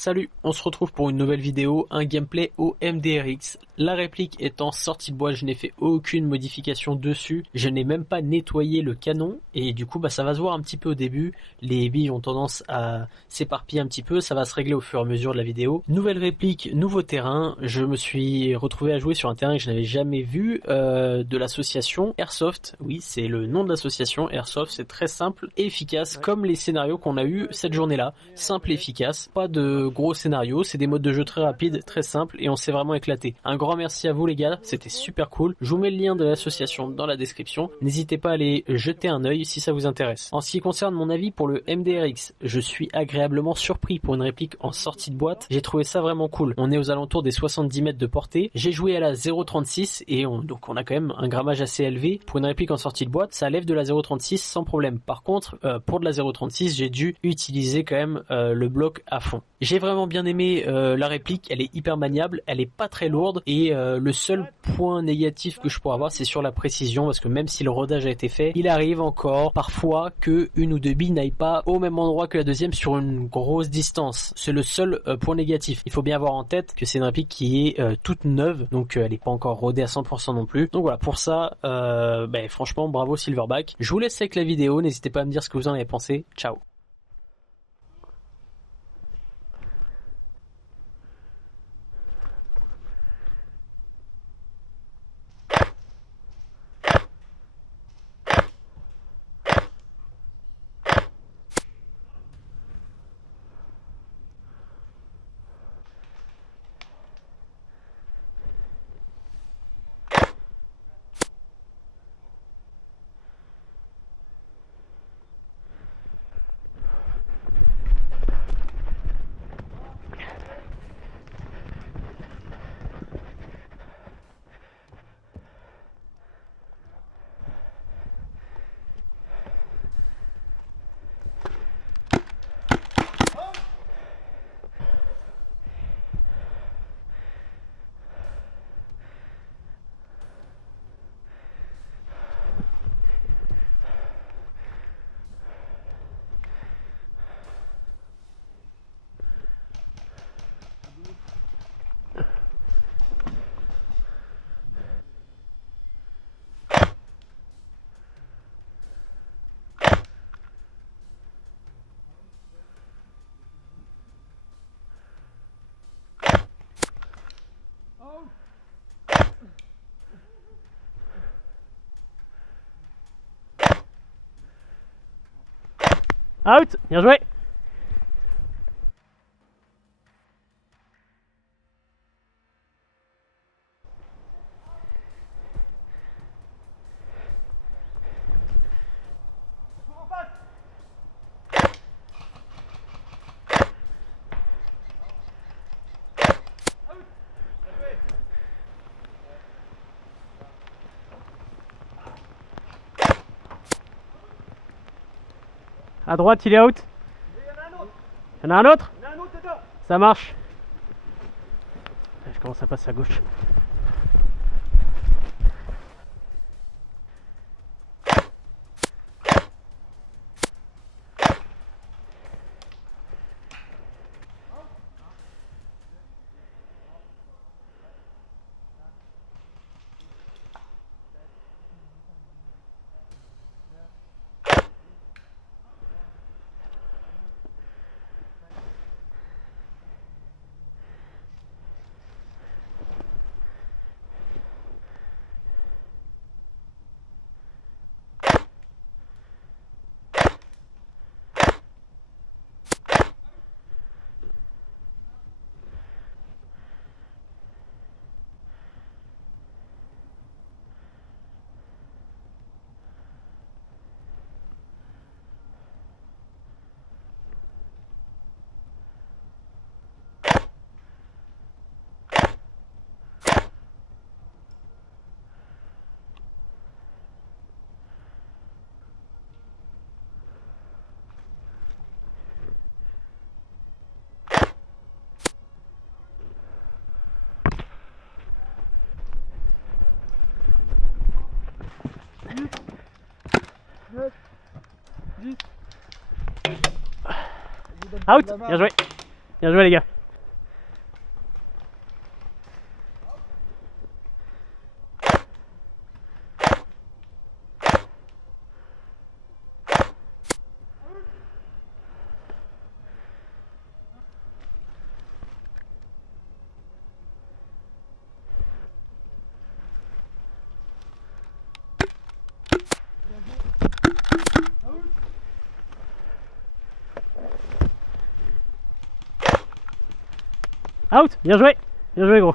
Salut, on se retrouve pour une nouvelle vidéo, un gameplay au MDRX. La réplique étant sortie de boîte, je n'ai fait aucune modification dessus. Je n'ai même pas nettoyé le canon et du coup ça va se voir un petit peu au début. Les billes ont tendance à s'éparpiller un petit peu, ça va se régler au fur et à mesure de la vidéo. Nouvelle réplique, nouveau terrain. Je me suis retrouvé à jouer sur un terrain que je n'avais jamais vu de l'association Airsoft. Oui, c'est le nom de l'association Airsoft, c'est très simple et efficace comme les scénarios qu'on a eu cette journée-là. Simple et efficace, pas de gros scénarios, c'est des modes de jeu très rapides, très simples et on s'est vraiment éclaté. Un grand merci à vous les gars, c'était super cool. Je vous mets le lien de l'association dans la description. N'hésitez pas à aller jeter un œil si ça vous intéresse. En ce qui concerne mon avis pour le MDRX, je suis agréablement surpris pour une réplique en sortie de boîte. J'ai trouvé ça vraiment cool. On est aux alentours des 70 mètres de portée. J'ai joué à la 0.36 et donc on a quand même un grammage assez élevé. Pour une réplique en sortie de boîte, ça lève de la 0.36 sans problème. Par contre, pour de la 0.36, j'ai dû utiliser quand même le bloc à fond. J'ai vraiment bien aimé la réplique, elle est hyper maniable, elle est pas très lourde et le seul point négatif que je pourrais avoir c'est sur la précision parce que même si le rodage a été fait, il arrive encore parfois que une ou deux billes n'aillent pas au même endroit que la deuxième sur une grosse distance. C'est le seul point négatif. Il faut bien avoir en tête que c'est une réplique qui est toute neuve, donc elle n'est pas encore rodée à 100% non plus. Donc voilà, pour ça, franchement bravo Silverback. Je vous laisse avec la vidéo, n'hésitez pas à me dire ce que vous en avez pensé. Ciao. Out, bien joué. À droite, il est out. Il y en a un autre. Ça marche. Je commence à passer à gauche. Out, bien joué. Bien joué les gars. Out. Bien joué gros.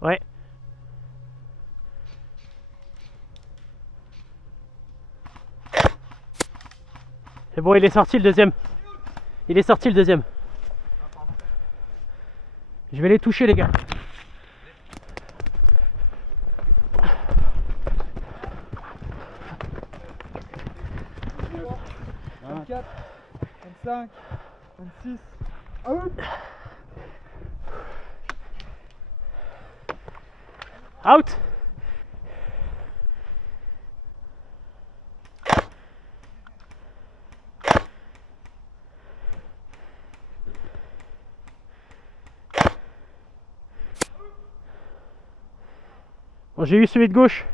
Ouais. C'est bon, il est sorti le deuxième. Il est sorti le deuxième. Je vais les toucher les gars. Vingt-quatre, 25, 26, out. Out. Bon, j'ai eu celui de gauche.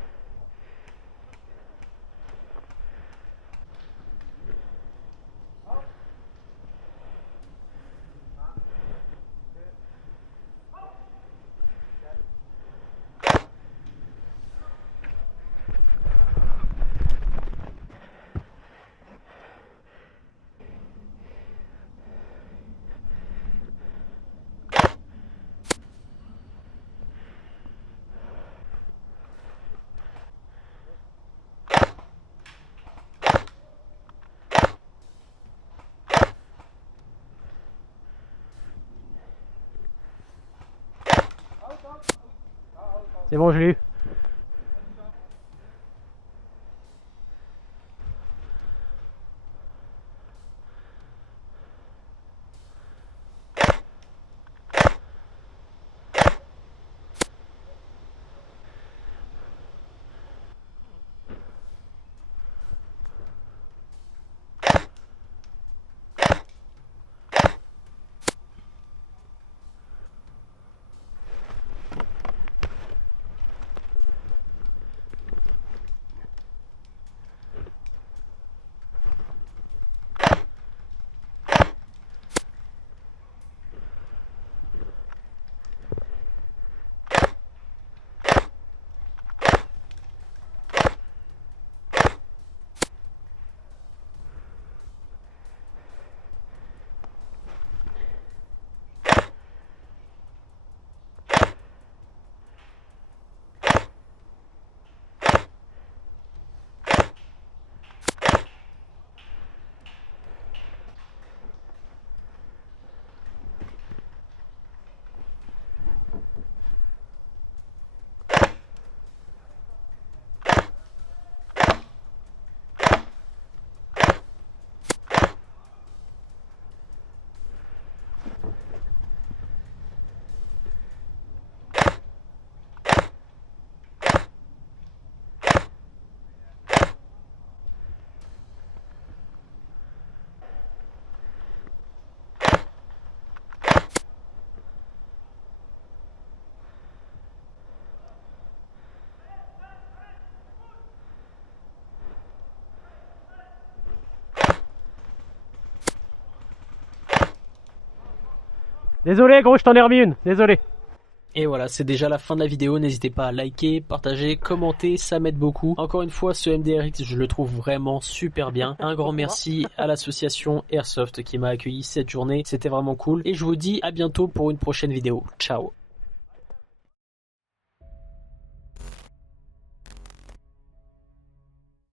C'est bon, je l'ai eu. Désolé gros, je t'en ai remis une, désolé. Et voilà, c'est déjà la fin de la vidéo, n'hésitez pas à liker, partager, commenter, ça m'aide beaucoup. Encore une fois, ce MDRX, je le trouve vraiment super bien. Un grand merci à l'association Airsoft qui m'a accueilli cette journée, c'était vraiment cool. Et je vous dis à bientôt pour une prochaine vidéo. Ciao.